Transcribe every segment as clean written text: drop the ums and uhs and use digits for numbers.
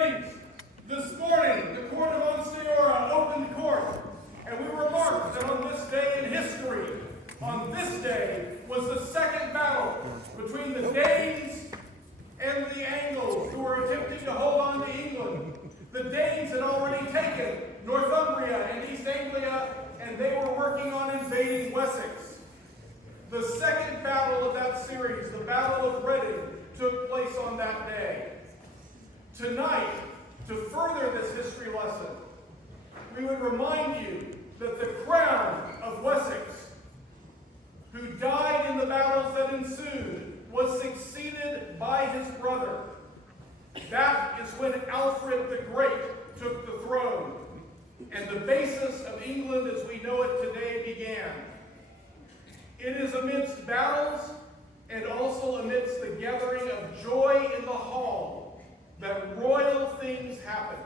This morning, the court of Ansteorra opened court, and we remarked that on this day in history, on this day was the second battle between the Danes and the Angles, who were attempting to hold on to England. The Danes had already taken Northumbria and East Anglia, and they were working on invading Wessex. The second battle of that series, the Battle of Reading, took place on that day. Tonight, to further this history lesson, we would remind you that the crown of Wessex, who died in the battles that ensued, was succeeded by his brother. That is when Alfred the Great took the throne, and the basis of England as we know it today began. It is amidst battles and also amidst the gathering of joy in the hall that royal things happen,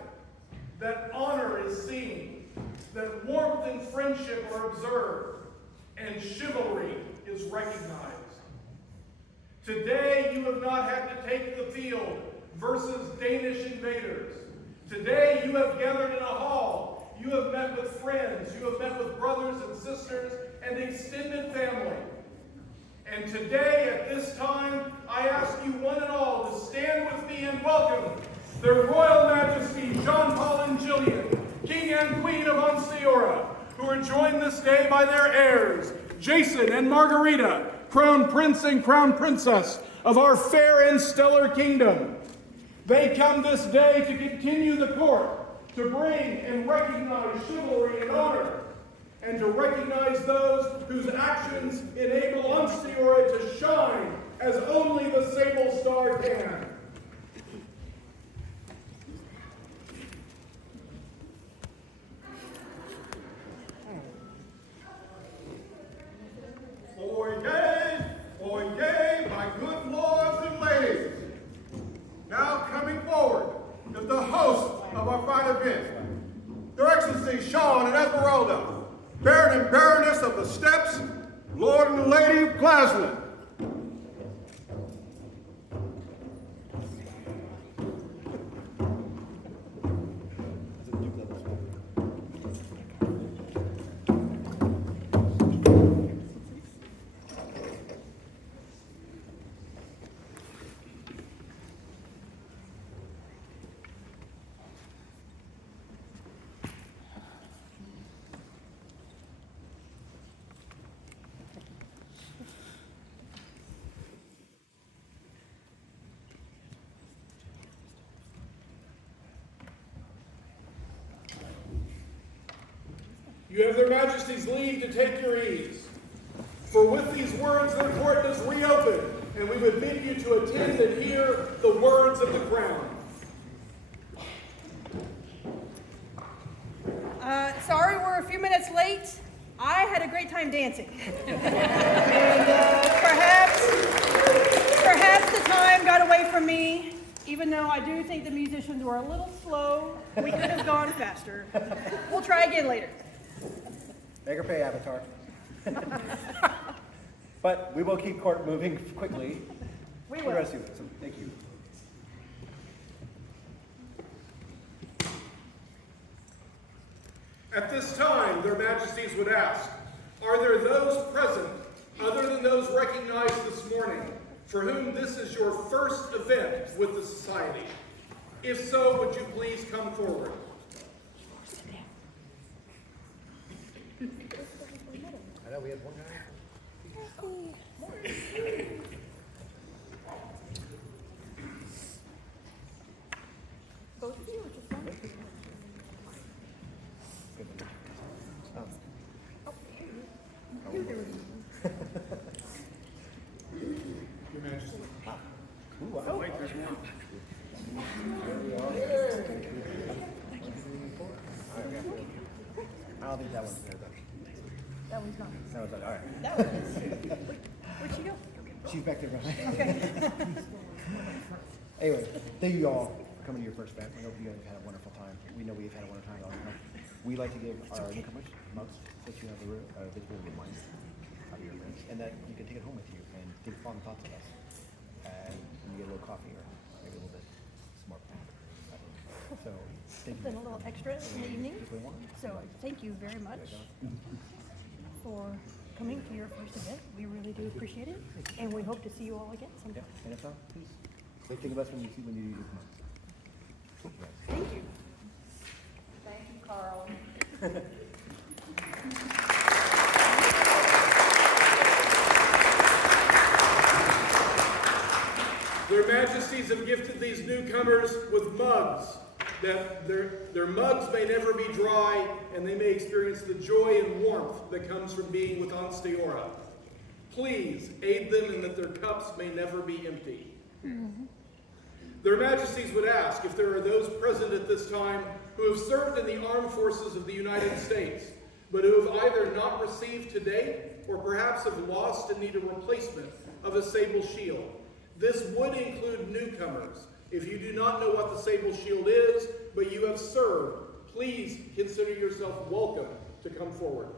that honor is seen, that warmth and friendship are observed, and chivalry is recognized. Today, you have not had to take the field versus Danish invaders. Today, you have gathered in a hall. You have met with friends. You have met with brothers and sisters and extended family. And today, at this time, I ask you one and all to stand with me and welcome their Royal Majesty John Paul and Gillian, King and Queen of Ansteorra, who are joined this day by their heirs, Jason and Margarita, Crown Prince and Crown Princess of our fair and stellar kingdom. They come this day to continue the court, to bring and recognize chivalry and honor, and to recognize those whose actions enable Ansteorra to shine as only the sable star can. Oyez, oyez, my good lords and ladies. Now coming forward is the host of our fine event, Their Excellency Sean and Esmeralda, Baron and Baroness of the Steppes, Lord and Lady of Glasgow. You have their Majesty's leave to take your ease. For with these words the court is reopened, and we would bid you to attend and hear the words of the crown. Sorry we're a few minutes late. I had a great time dancing. And perhaps the time got away from me, even though I do think the musicians were a little slow. We could have gone faster. We'll try again later. Make her pay, Avatar. But we will keep court moving quickly. We For will. the rest of you. So, thank you. At this time, their Majesties would ask, are there those present, other than those recognized this morning, for whom this is your first event with the Society? If so, would you please come forward? I know we had one guy. Both of you or just one? Your Majesty. Ooh, I like this one. I don't think that one's there, though. That one's not. That was like, all right. That one is. Where'd she go? She's back there behind. Okay. Anyway, thank you all for coming to your first event. We hope you guys have had a wonderful time. We know we've had a wonderful time. We like to give our newcomers mugs that you have the visual reminder of your events, and that you can take it home with you and think fond thoughts of us. And you get a little coffee or maybe a little bit more. So thank you. Been a little extra in the evening, Just what we want. so thank you very much for coming to your first event. We really do appreciate it, and we hope to see you all again Yeah, sometime. and if not, please think of us when you come up. Thank you. Thank you, Carl. Their Majesties have gifted these newcomers with mugs, that their mugs may never be dry, and they may experience the joy and warmth that comes from being with Ansteorra. Please aid them in that their cups may never be empty. Their Majesties would ask if there are those present at this time who have served in the armed forces of the United States, but who have either not received to date or perhaps have lost and need a replacement of a sable shield. This would include newcomers. If you do not know what the sable shield is, but you have served, please consider yourself welcome to come forward.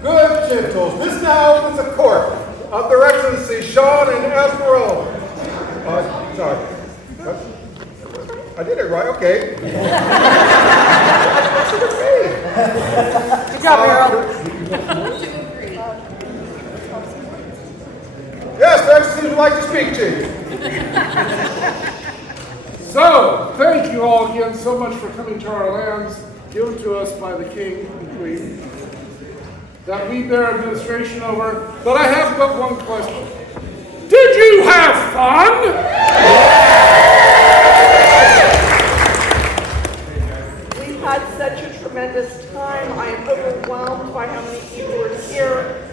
Good gentles, this now opens the court of Their Excellency Sean and Ansteorra. Sorry. I did it right, okay. Good job, Harold. Yes, Their Excellency would like to speak to you. So, thank you all again so much for coming to our lands given to us by the King and Queen that we bear administration over. But I have but one question. Did you have fun? We've had such a tremendous time. I am overwhelmed by how many people are here.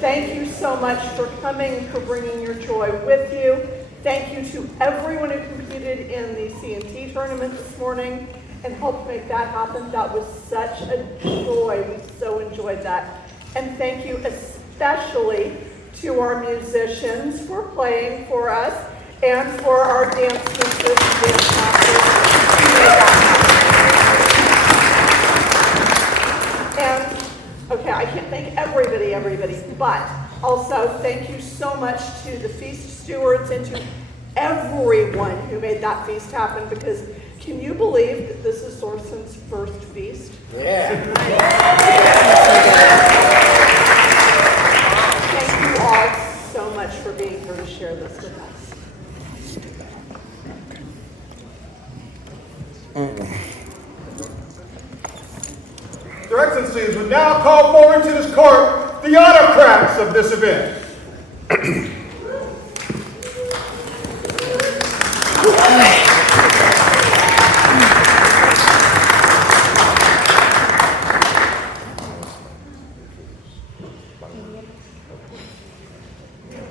Thank you so much for coming and for bringing your joy with you. Thank you to everyone who competed in the C&T tournament this morning and helped make that happen. That was such a joy. We so enjoyed that. And thank you especially to our musicians for playing for us and for our dance teachers and dance masters who made that happen. And, okay, I can't thank everybody, but also thank you so much to the feast stewards and to everyone who made that feast happen, because can you believe that this is Sorson's first feast? Yeah. Thank you all so much for being here to share this with us. Their Excellencies would now call forward to this court the autocrats of this event.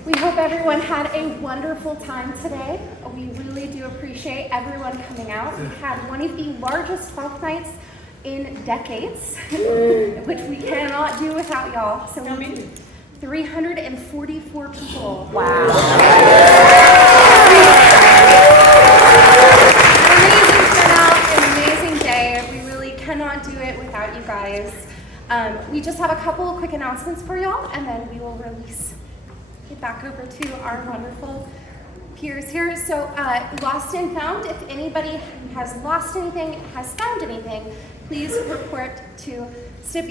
We hope everyone had a wonderful time today. We really do appreciate everyone coming out. We had one of the largest 12th nights in decades, which we cannot do without y'all. So we need 344 people. Wow. Amazing turnout, an amazing day. We really cannot do it without you guys. We just have a couple of quick announcements for y'all, and then we will release it back over to our wonderful peers here. So lost and found, if anybody has lost anything, has found anything, please report to Steppes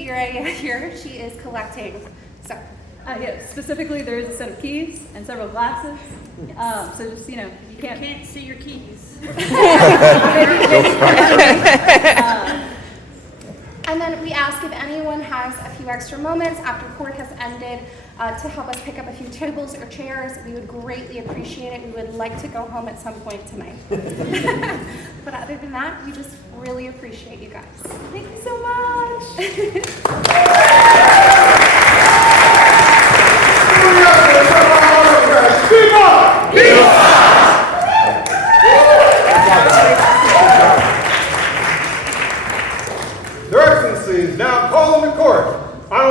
here. She is collecting. So Yeah, specifically, there is a set of keys and several glasses. So just, you can't see your keys. And then we ask if anyone has a few extra moments after court has ended to help us pick up a few tables or chairs. We would greatly appreciate it. We would like to go home at some point tonight. But other than that, we just really appreciate you guys. Thank you so much.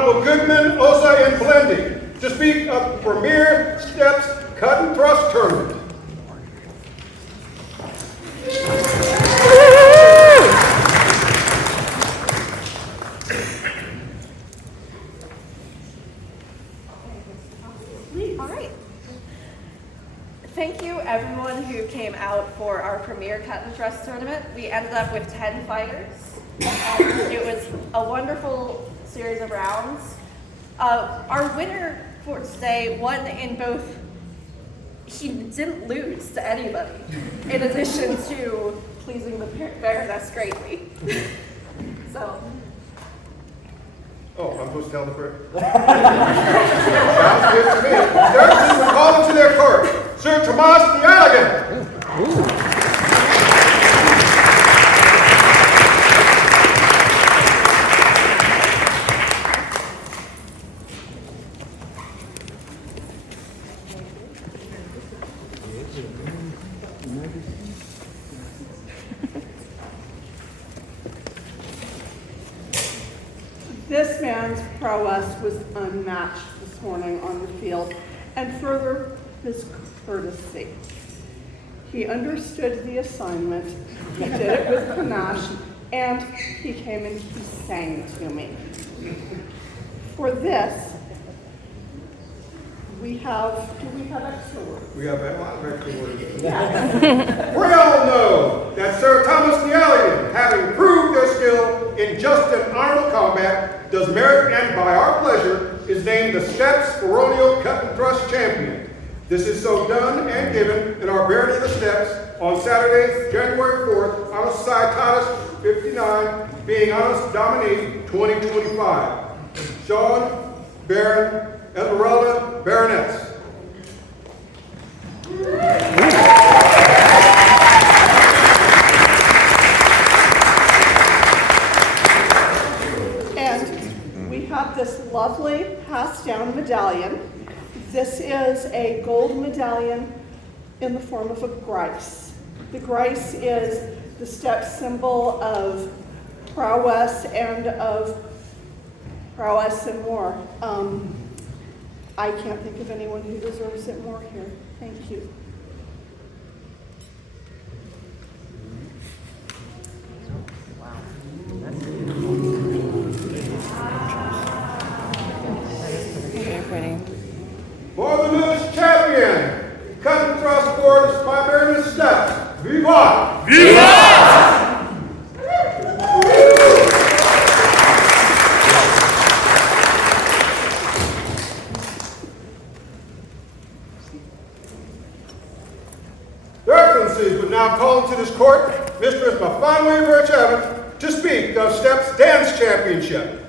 Honorable Goodman, Osa, and Blendy to speak of the premier Steppes Cut and Thrust Tournament. All right. Thank you everyone who came out for our premier cut and thrust tournament. We ended up with 10 fighters. It was a wonderful series of rounds. Our winner for today won in both, he didn't lose to anybody, in addition to pleasing the Baroness greatly. So. Oh, I'm supposed to tell the prayer? Sounds good to me. Judges will call them to their court. Sir Tomas the Elegant. This man's prowess was unmatched this morning on the field, and further, his courtesy. He understood the assignment, he did it with panache, and he came and he sang to me. For this, do we have extra words? We have a lot of extra words. We all know that Sir Thomas the Elegant, having proved their skill in just and honorable combat, does merit and by our pleasure is named the Steppes Baronial Cut and Thrust Champion. This is so done and given in our Barony of the Steppes on Saturday, January 4th, Honor Societatis 59, being Honor Domini 2025. Sean, Baron, Esmeralda, Baroness. And we have this lovely passed-down medallion. This is a gold medallion in the form of a grice. The grice is the Steppes symbol of prowess and more. I can't think of anyone who deserves it more here. Thank you. For the newest champion, cut and thrust forward by Baroness Steppes. Vivat! Vivat! Their Excellencies would now call to this court Mistress Mafanwe Birch-Evans to speak of Steppes Dance Championship.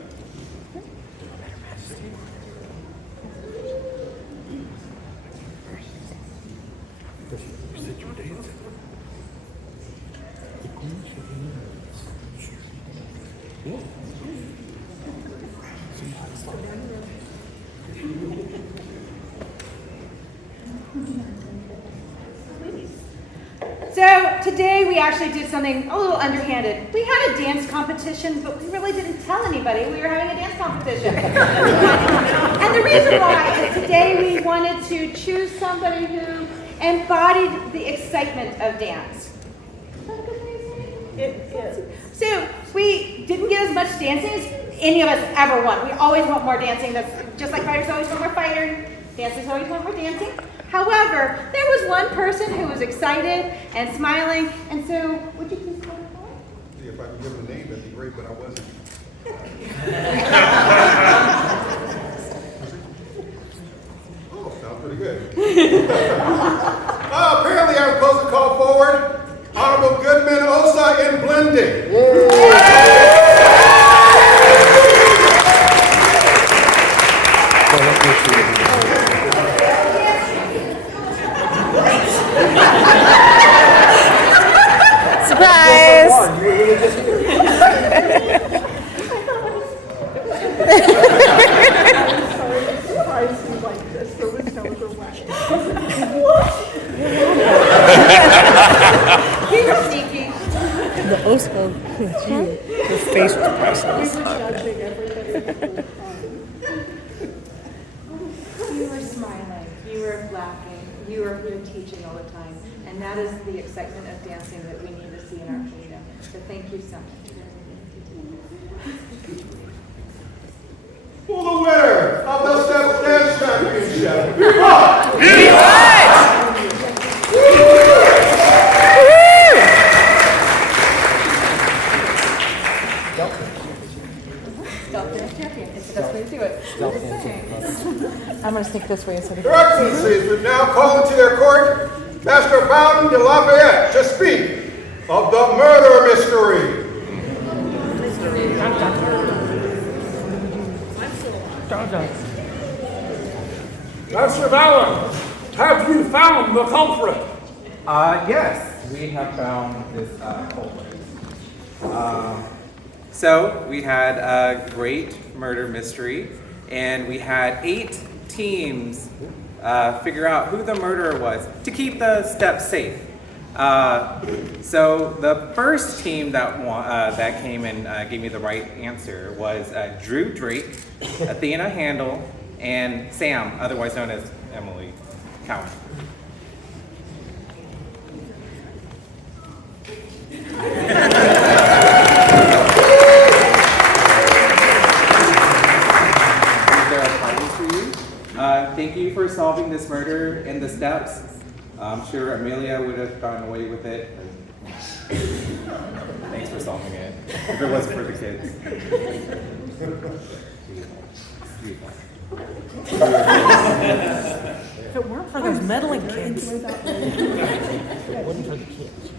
So today we actually did something a little underhanded. We had a dance competition, but we really didn't tell anybody we were having a dance competition. And the reason why is today we wanted to choose somebody who embodied the excitement of dance. So we didn't get as much dancing as any of us ever want. We always want more dancing. That's just like fighters always want more fighting. Dancers always want more dancing. However, there was one person who was excited and smiling, and so would you please call her? See, if I could give him a name, that'd be great, but I wasn't. Oh, sounds pretty good. Apparently I'm supposed to call forward Honorable Goodman, Osa, and Blendy. The Osco, his face was priceless. We were judging everybody the whole time. you are here teaching all the time. And that is the excitement of dancing that we need to see in our kingdom. So thank you so much. For the winner of the Steppes Dance Championship, Stealth Dance Champion. It's the best way to do it. I'm going to sneak this way instead of... Your Excellencies, we now call into their court Master Bowden de Lafayette to speak of the murder mystery. Master Valen, have you found the culprit? Yes, we have found this culprit. So we had a great murder mystery, and we had 8 teams figure out who the murderer was to keep the steps safe. So the first team that came and gave me the right answer was Drew Drake, Athena Handel, and Sam, otherwise known as Emily Cowan. Thank you for solving this murder in the steps. I'm sure Amelia would have gotten away with it. Thanks for solving it. If it wasn't for the kids. If it weren't for those meddling kids. It wasn't for the kids.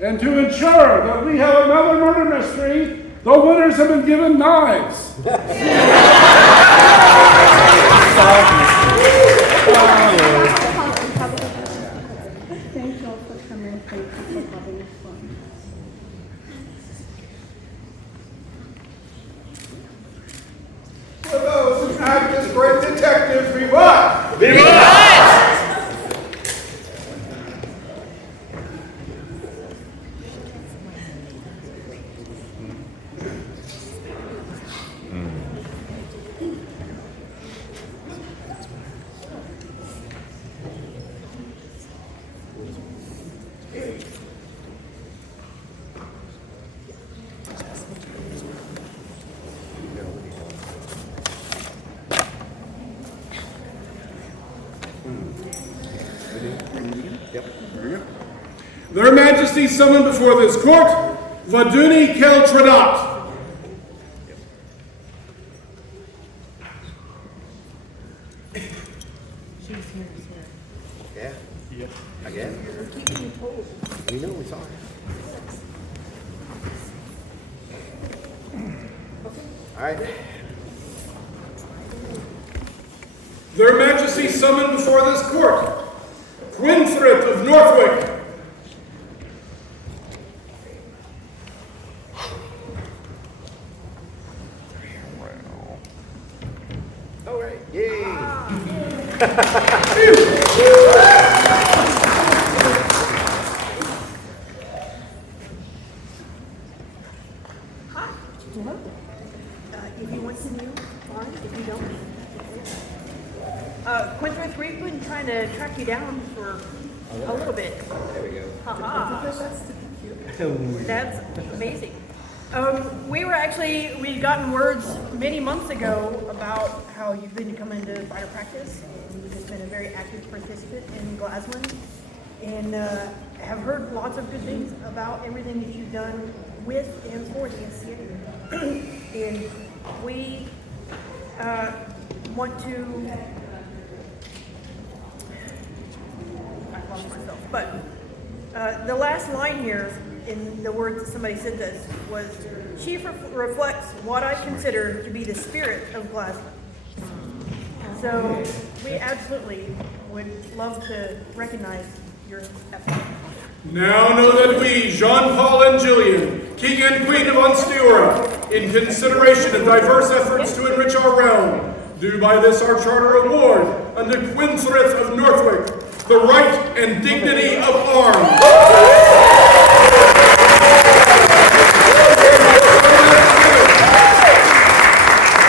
And to ensure that we have another murder mystery, the winners have been given knives. Thank you all for coming. Thank you for having fun. For those who act as great detectives, we what? Their Majesty summoned before this court, Vaduni Keltradat. Yeah. Again? We know we saw it. All right. Their Majesty summoned before this court, Quinthrit of Northwick. All right. Yay. If you want to know, fine. If you don't, Quintrith, we've been trying to track you down for a little bit. There we go. That's amazing. We'd gotten words many months ago about how you've been coming to fighter practice. And you've been a very active participant in Glasgow. And have heard lots of good things about everything that you've done with and for the SCA. And we want to, I lost myself, but the last line here in the words that somebody sent us was, Chief reflects what I consider to be the spirit of Glasgow. So we absolutely would love to recognize your effort. Now know that we, Jean-Paul and Gillian, King and Queen of Ansteorra, in consideration of diverse efforts to enrich our realm, do by this our charter award unto Quinthrith of Northwick the right and dignity of arms.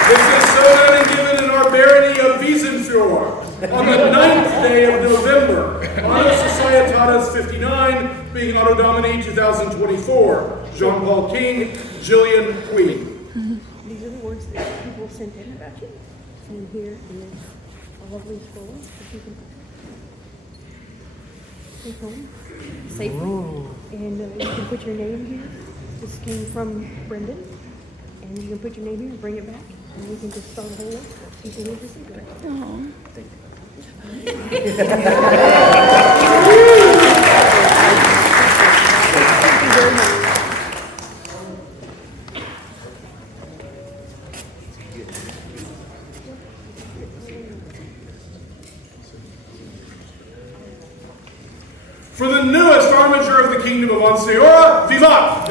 This is so Jean-Paul King, Jillian Queen. These are the words that people sent in about you. And here is a lovely scroll that you can take home safely. And you can put your name here. This came from Brendan. And you can put your name here and bring it back. And we can just start a whole list of people who received it. Thank you very much. For the newest armiger of the Kingdom of Ansteorra, Vivat!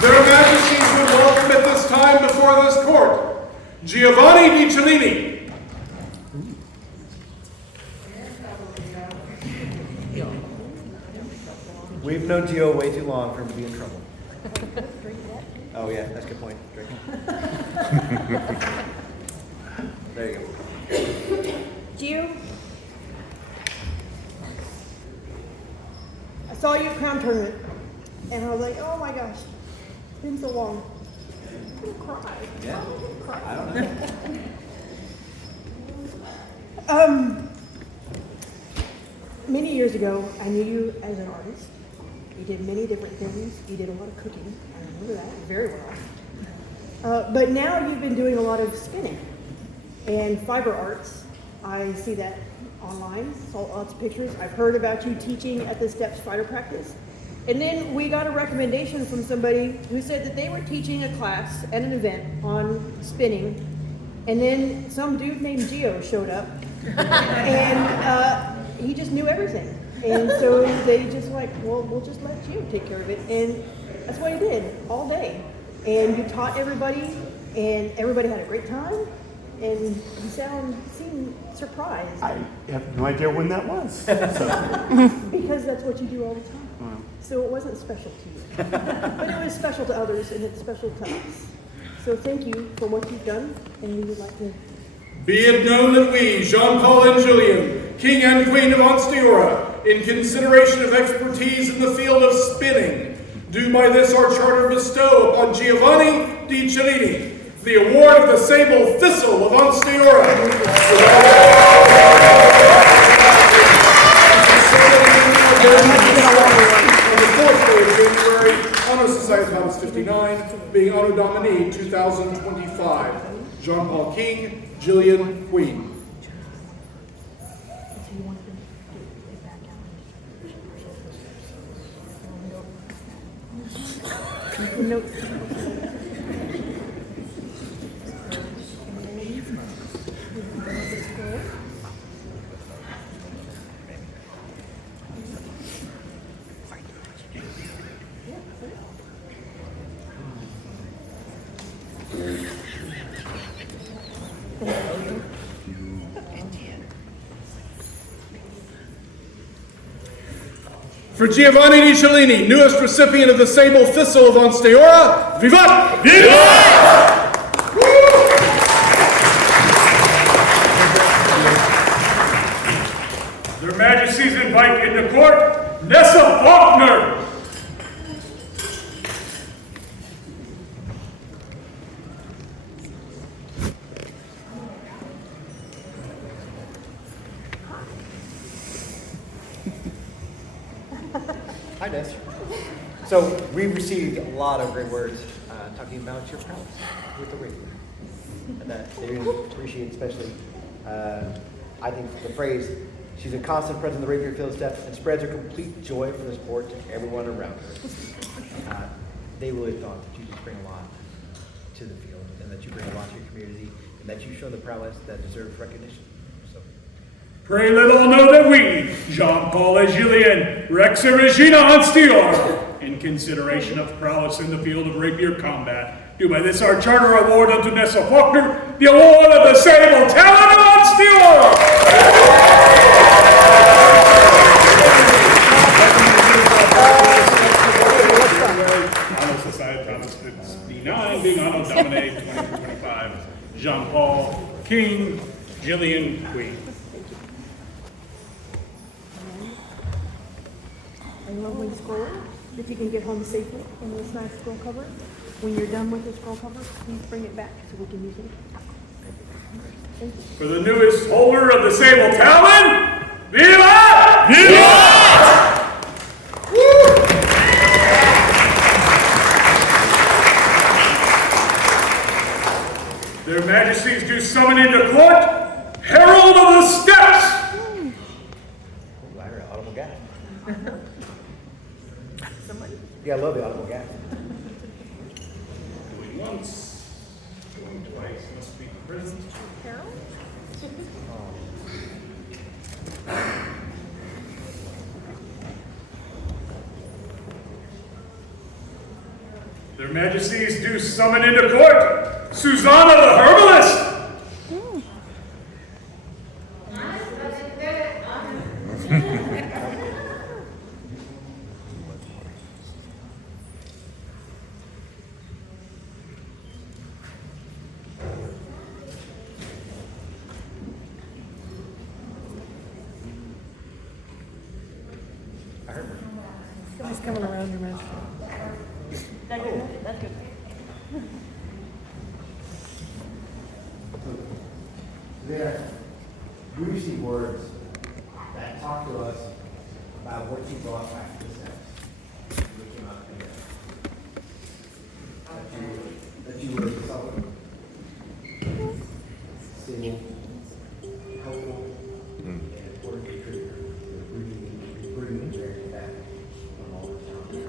Their Majesties would welcome at this time before this court, Giovanni di Cellini. We've known Gio way too long for him to be in trouble. Oh yeah, that's a good point. Drink. There you go. Gio, I saw you at Crown Tournament, and I was like, oh my gosh, it's been so long. I'm gonna cry. Yeah. I'm gonna cry. I don't know. Many years ago, I knew you as an artist. You did many different things. You did a lot of cooking. I remember that very well. But now you've been doing a lot of spinning and fiber arts. I see that online, saw lots of pictures. I've heard about you teaching at the Steppes fighter practice. And then we got a recommendation from somebody who said that they were teaching a class at an event on spinning. And then some dude named Gio showed up. And he just knew everything. And so they just like, well, we'll just let Gio take care of it. And that's what he did all day. And you taught everybody, and everybody had a great time. And you seemed surprised. I have no idea when that was. So. Because that's what you do all the time. Wow. So it wasn't special to you. But it was special to others, and it's special to us. So thank you for what you've done, and we would like to... Be it known that we, Jean-Paul and Jillian, King and Queen of Ansteorra, in consideration of expertise in the field of spinning, do by this our charter bestow upon Giovanni di Cellini the award of the Sable Thistle of Ansteorra. On the 4th day of January, Honor Society House 59, being Honor Domini 2025. Jean-Paul King, Jillian Queen. For Giovanni di Cellini, newest recipient of the Sable Thistle of Ansteorra, Vivat! Vivat! Their Majesties invite into court, Nessa Faulkner. Hi, Des. So we received a lot of great words talking about your prowess with the rapier. And that they really appreciate, especially, I think, the phrase, she's a constant presence in the rapier field step and spreads her complete joy for the sport to everyone around her. They really thought that you just bring a lot to the field and that you bring a lot to your community and that you show the prowess that deserves recognition. So. Pray let all know that we, Jean-Paul and Jillian, Rex and Regina Ansteorra, in consideration of prowess in the field of rapier combat, do by this our charter award unto Nessa Faulkner the award of the Sable Talent of Ansteorra. Honor Society Thomas 59, being Honor Domini 2025, Jean-Paul King, Jillian Queen. a lovely scroll that you can get home safely in this nice scroll cover. When you're done with the scroll cover, please bring it back so we can use it. Thank you. For the newest holder of the sable talon, Viva! Viva! Their Majesties do summon into court, Herald of the Steppes! I heard an audible gas. Yeah, I love the audible gas. Going once, going twice, must be present. Their Majesties do summon into court, Susanna the Herbalist! Somebody's coming around your mouth. That's good. There, we receive words that talk to us about what you brought back to the steps. We came out together. That you were solid, stable, helpful, and important contributor to bringing and bearing back from all the challenges.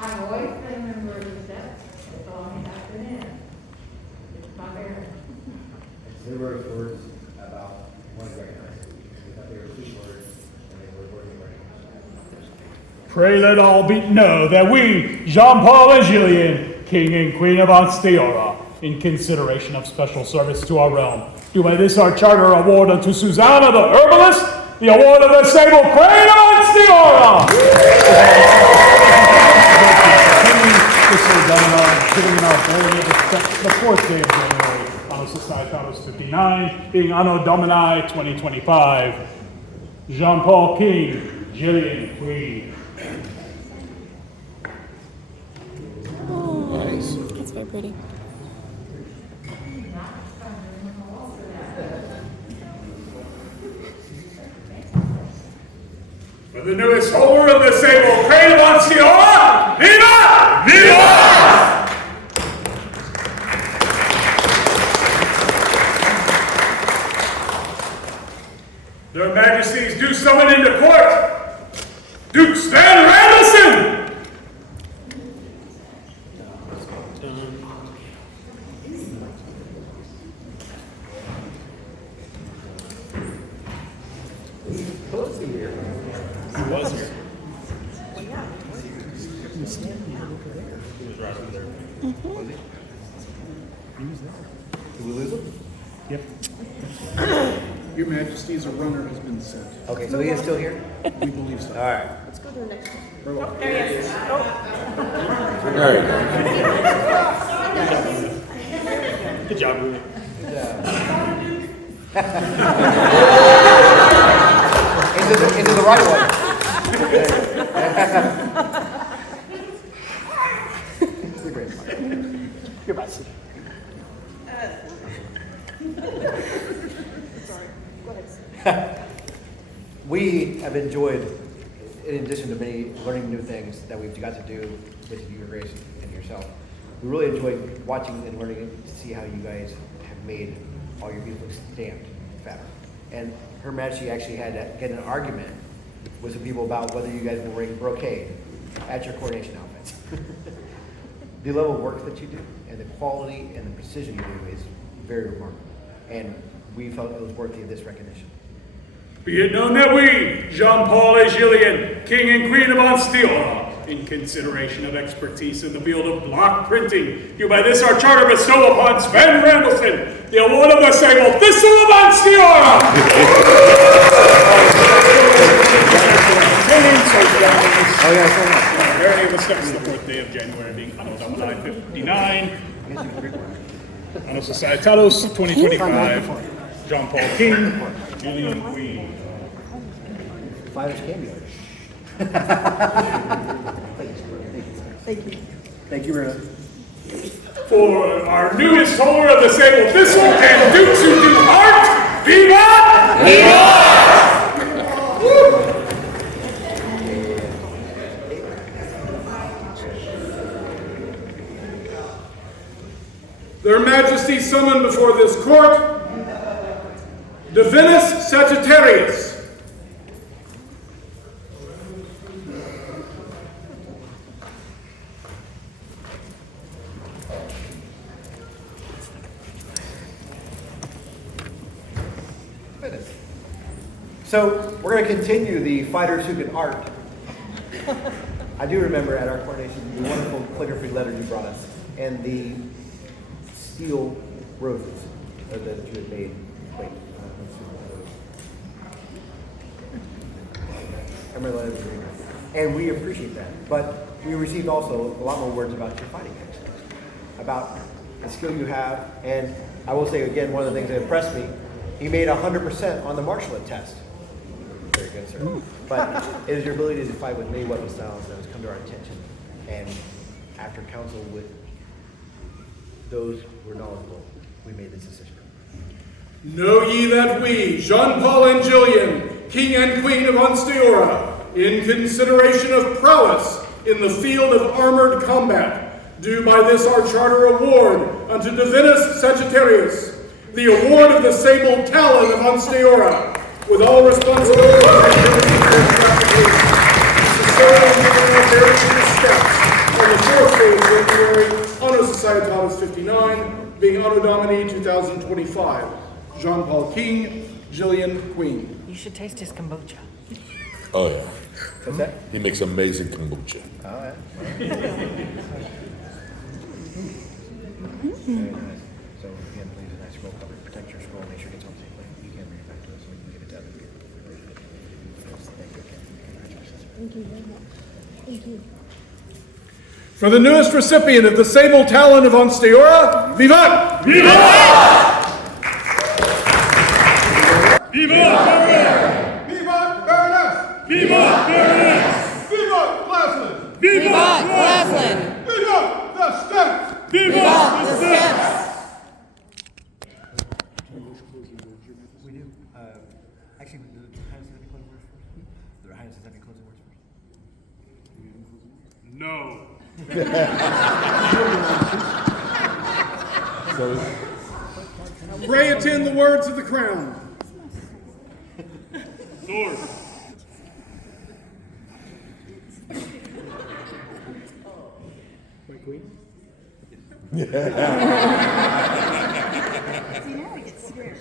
I've always been a member of the steps. That's all I have been in. It's my parents. There were words about one recognized. We thought they were two words, and they were words recognized. Pray let all know that we, Jean-Paul and Gillian, King and Queen of Ansteorra, in consideration of special service to our realm, do by this our charter award unto Susanna the Herbalist, the award of the Sable Queen of Ansteorra! This is done in our, sitting in our board of the 4th day of January, Anno Societatis 59, being Anno Domini 2025. Jean-Paul King, Gillian Queen. Nice. That's very pretty. For the newest holder of the Sable Crane of Ansteorra, Viva! Viva! Their Majesties do summon into court, Duke Van Randelson! He was here. Did we lose him? Yep. Your Majesties, a runner has been sent. Okay, so he is still here? We believe so. All right. Let's go to the next one. Oh, There he is. Oh. There you go. Good job, Rudy. Into the right one. You're great. You're right. Sorry. Go ahead. We have enjoyed, in addition to many learning new things that we've got to do with you, Grace, and yourself, we really enjoyed watching and learning to see how you guys have made all your beautiful stamped fabric. And Her Majesty actually had to get an argument with some people about whether you guys were wearing brocade at your coronation outfits. The level of work that you do and the quality and the precision you do is very remarkable. And we felt it was worthy of this recognition. Be it known that we, Jean-Paul and Gillian, King and Queen of Ansteorra, in consideration of expertise in the field of block printing, do by this our charter bestow upon Sven Randelson the award of the Sable Thistle of Ansteorra! Oh, yeah, Very of the Steppes, the 4th day of January, being Anno Domini 59, Anno Societatis 2025, Jean-Paul King, Gillian Queen. fighters can be artists. Thank you. Thank you, Bruno. For our newest holder of the Sable Thistle and Dukes who do art, Viva! Their Majesties summoned before this court, Divinus Sagittarius. So we're going to continue the fighters who can art. I do remember at our coronation the wonderful calligraphy letter you brought us and the steel roses that you had made. Wait. I remember that. And we appreciate that. But we received also a lot more words about your fighting excellence, about the skill you have. And I will say again, one of the things that impressed me, you made 100% on the martial art test. Very good, sir. But it is your ability to fight with many weapon styles that has come to our attention. And after counsel with those who are knowledgeable, we made this decision. Know ye that we, Jean-Paul and Gillian, King and Queen of Ansteorra, in consideration of prowess in the field of armored combat, do by this our charter award unto Divinus Sagittarius, the award of the Sable Talon of Ansteorra, with all responsibilities on the 4th day of January, Anno Societatis 59, being Anno Domini 2025. Jean-Paul King, Gillian Queen. You should taste his kombucha. Oh, yeah. What's that? He makes amazing kombucha. Oh, yeah. Very nice. So again, please, a nice scroll cover. Protect your scroll. Make sure it gets home safely. You can bring it back to us so we can get it to other people. Thank you. Thank you. For the newest recipient of the Sable Talon of Ansteorra, Vivat! Vivat! Vivat Baroness! Vivat Baroness! Vivat Glassland! Vivat Glassland! Vivat the Steppes! Vivat the Steppes! We do. Actually, the Highness have any closing words first? The Highness have any closing words first? No. Pray attend the words of the crown. Sword. My queen? See, now I get scared.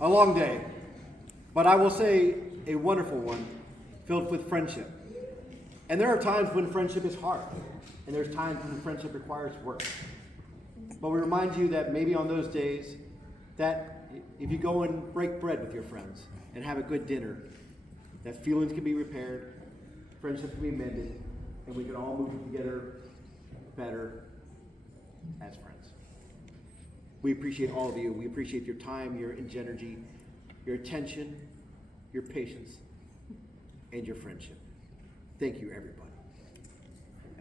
A long day, but I will say a wonderful one, filled with friendship. And there are times when friendship is hard, and there's times when friendship requires work. But we remind you that maybe on those days, that if you go and break bread with your friends and have a good dinner, that feelings can be repaired, friendships can be mended, and we can all move together better as friends. We appreciate all of you. We appreciate your time, your energy, your attention, your patience, and your friendship. Thank you, everybody.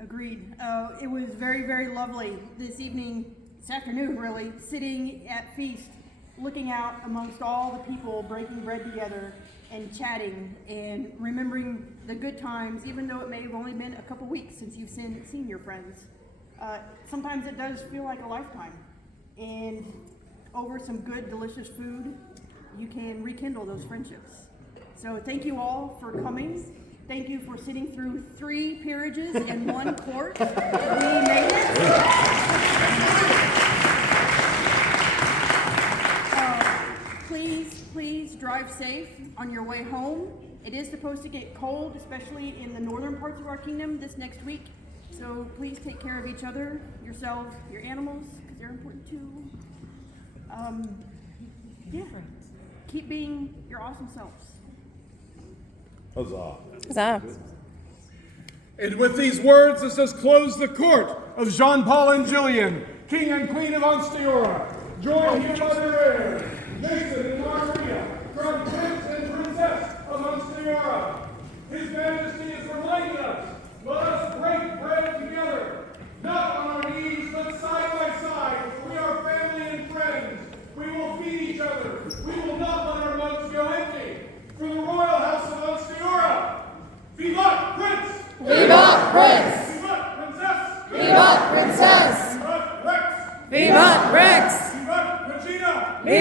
Agreed. It was very, very lovely this evening, this afternoon really, sitting at feast, looking out amongst all the people breaking bread together and chatting and remembering the good times, even though it may have only been a couple weeks since you've seen your friends. Sometimes it does feel like a lifetime. And over some good, delicious food, you can rekindle those friendships. So thank you all for coming. Thank you for sitting through 3 peerages and 1 court. We made it. Please drive safe on your way home. It is supposed to get cold, especially in the northern parts of our kingdom this next week. So please take care of each other, yourselves, your animals, because they're important too. Yeah. Keep being your awesome selves. Huzzah. Huzzah. And with these words, this does close the court of Jean-Paul and Gillian, King and Queen of Ansteorra. Joined here by their heirs, Jason and Maria,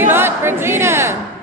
Vivat Regina!